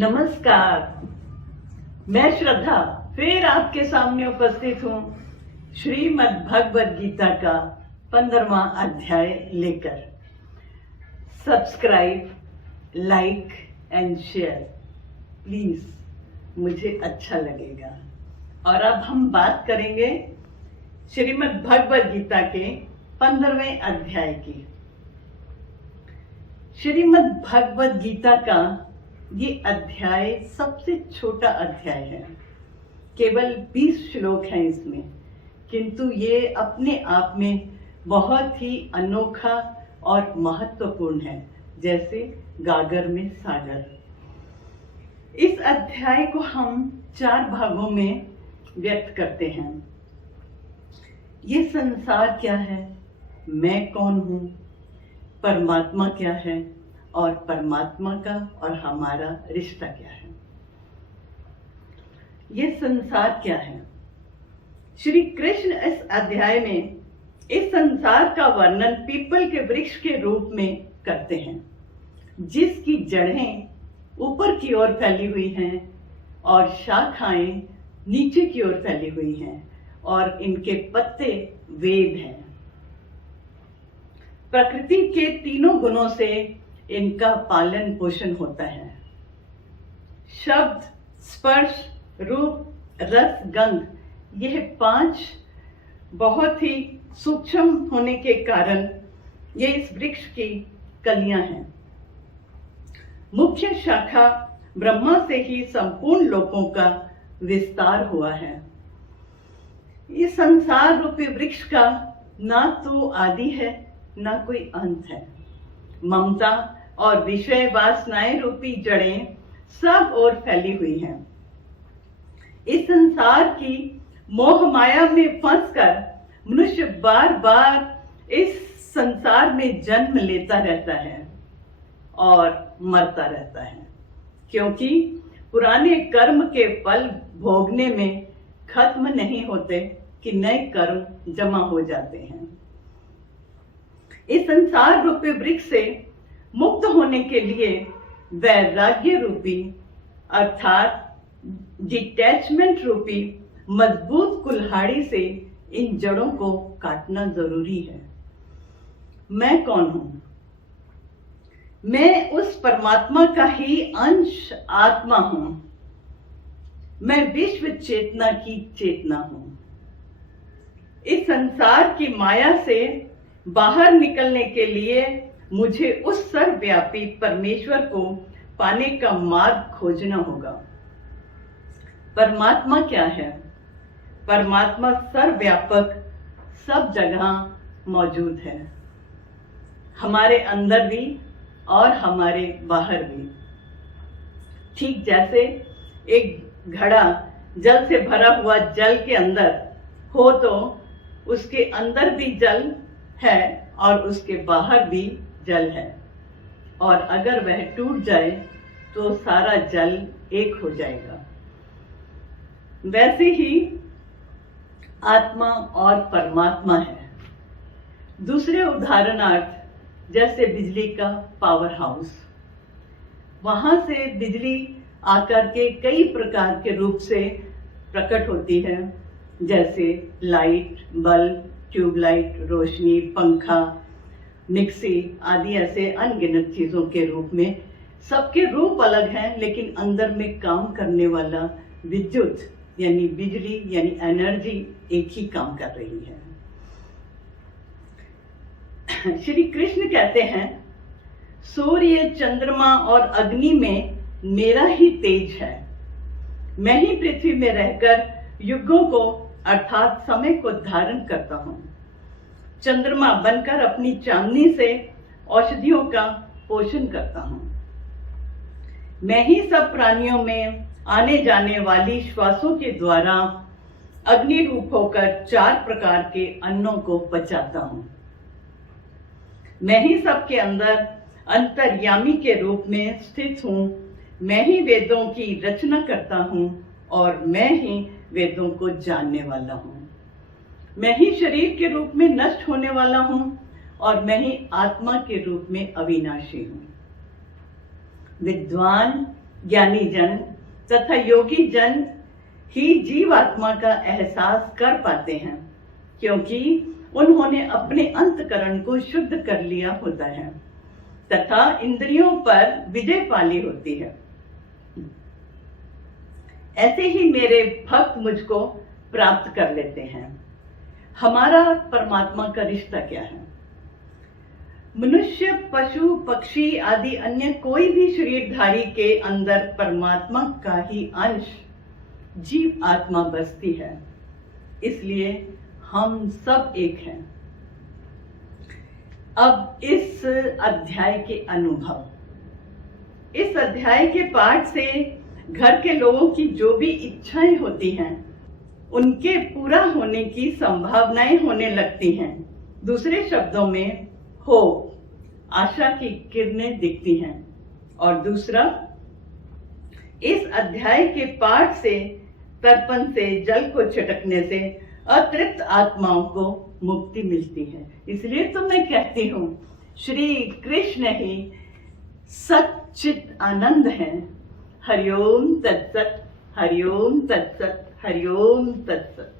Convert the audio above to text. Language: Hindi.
नमस्कार। मैं श्रद्धा फिर आपके सामने उपस्थित हूँ श्रीमद् भगवद गीता का 15वां अध्याय लेकर। Subscribe, like and share please, मुझे अच्छा लगेगा। और अब हम बात करेंगे श्रीमद् भगवद गीता के 15वें अध्याय की। श्रीमद् भगवद गीता का ये अध्याय सबसे छोटा अध्याय है। केवल 20 श्लोक हैं इसमें, किंतु ये अपने आप में बहुत ही अनोखा और महत्वपूर्ण है, जैसे गागर में सागर। इस अध्याय को हम 4 भागों में व्यक्त करते हैं। ये संसार क्या है, मैं कौन हूँ, परमात्मा क्या है और परमात्मा का और हमारा रिश्ता क्या है। ये संसार क्या है। श्री कृष्ण इस अध्याय में इस संसार का वर्णन पीपल के वृक्ष के रूप में करते हैं, जिसकी जड़ें ऊपर की ओर फैली हुई हैं और शाखाएं नीचे की ओर फैली हुई हैं और इनके पत्ते वेद हैं। प्रकृति के तीनों गुणों से इनका पालन पोषण होता है। शब्द, स्पर्श, रूप, रस, गंध, यह 5 बहुत ही सूक्ष्म होने के कारण ये इस वृक्ष की कलियां हैं। मुख्य शाखा ब्रह्मा से ही संपूर्ण लोकों का विस्तार हुआ है। इस संसार रूपी वृक्ष का ना तो आदि है ना कोई अंत है। ममता और विषय वासनाएं रूपी जड़ें सब ओर फैली हुई हैं। इस संसार की मोह माया में फंसकर मनुष्य बार बार इस संसार में जन्म लेता रहता है और मरता रहता है, क्योंकि पुराने कर्म के फल भोगने में खत्म नहीं होते कि नए कर्म जमा हो जाते हैं। इस संसार रूपी वृक्ष से मुक्त होने के लिए वैराग्य रूपी अर्थात डिटैचमेंट रूपी मजबूत कुल्हाड़ी से इन जड़ों को काटना जरूरी है। मैं कौन हूं? मैं उस परमात्मा का ही अंश आत्मा हूं। मैं विश्व चेतना की चेतना हूं। इस संसार की माया से बाहर निकलने के लिए मुझे उस सर्वव्यापी परमेश्वर को पाने का मार्ग खोजना होगा। परमात्मा क्या है? परमात्मा सर्वव्यापक सब जगह मौजूद है, हमारे अंदर भी और हमारे बाहर भी। ठीक जैसे एक घड़ा जल से भरा हुआ जल के अंदर हो तो उसके अंदर भी जल है और उसके बाहर भी जल है, और अगर वह टूट जाए तो सारा जल एक हो जाएगा। वैसे ही आत्मा और परमात्मा है। दूसरे उदाहरणार्थ जैसे बिजली का पावर हाउस, वहां से बिजली आकर के कई प्रकार के रूप से प्रकट होती है, जैसे लाइट, बल्ब, ट्यूबलाइट, रोशनी, पंखा, मिक्सी आदि ऐसे अनगिनत चीजों के रूप में। सबके रूप अलग हैं, लेकिन अंदर में काम करने वाला विद्युत यानी बिजली यानी एनर्जी एक ही काम कर रही है। श्री कृष्ण कहते हैं, सूर्य, चंद्रमा और अग्नि में मेरा ही तेज है। मैं ही पृथ्वी में रहकर युगों को अर्थात समय को धारण करता हूं। चंद्रमा बनकर अपनी चांदनी से औषधियों का पोषण करता हूं। मैं ही सब प्राणियों में आने जाने वाली श्वासों के द्वारा अग्नि रूप होकर 4 प्रकार के अन्नों को पचाता हूं। मैं ही सबके अंदर अंतर्यामी के रूप में स्थित हूं। मैं ही वेदों की रचना करता हूं और मैं ही वेदों को जानने वाला हूं। मैं ही शरीर के रूप में नष्ट होने वाला हूं और मैं ही आत्मा के रूप में अविनाशी हूं। विद्वान ज्ञानी जन तथा योगी जन ही जीवात्मा का एहसास कर पाते हैं, क्योंकि उन्होंने अपने अंतकरण को शुद्ध कर लिया होता है तथा इंद्रियों पर विजय पाली होती है। ऐसे ही मेरे भक्त मुझको प्राप्त कर लेते हैं। हमारा परमात्मा का रिश्ता क्या है? मनुष्य, पशु, पक्षी आदि अन्य कोई भी शरीरधारी के अंदर परमात्मा का ही अंश जीव आत्मा बसती है, इसलिए हम सब एक हैं। अब इस अध्याय के अनुभव, इस अध्याय के पाठ से घर के लोगों की जो भी इच्छाएं होती हैं उनके पूरा होने की संभावनाएं होने लगती हैं। दूसरे शब्दों में होप, आशा की किरणें दिखती हैं। और दूसरा, इस अध्याय के पाठ से तर्पण से जल को छिड़कने से अतृप्त आत्माओं को मुक्ति मिलती है। इसलिए तो मैं कहती हूँ श्री कृष्ण ही सच्चित आनंद है। हरिओम तत्सत, हरिओम तत्सत, हरिओम तत्सत।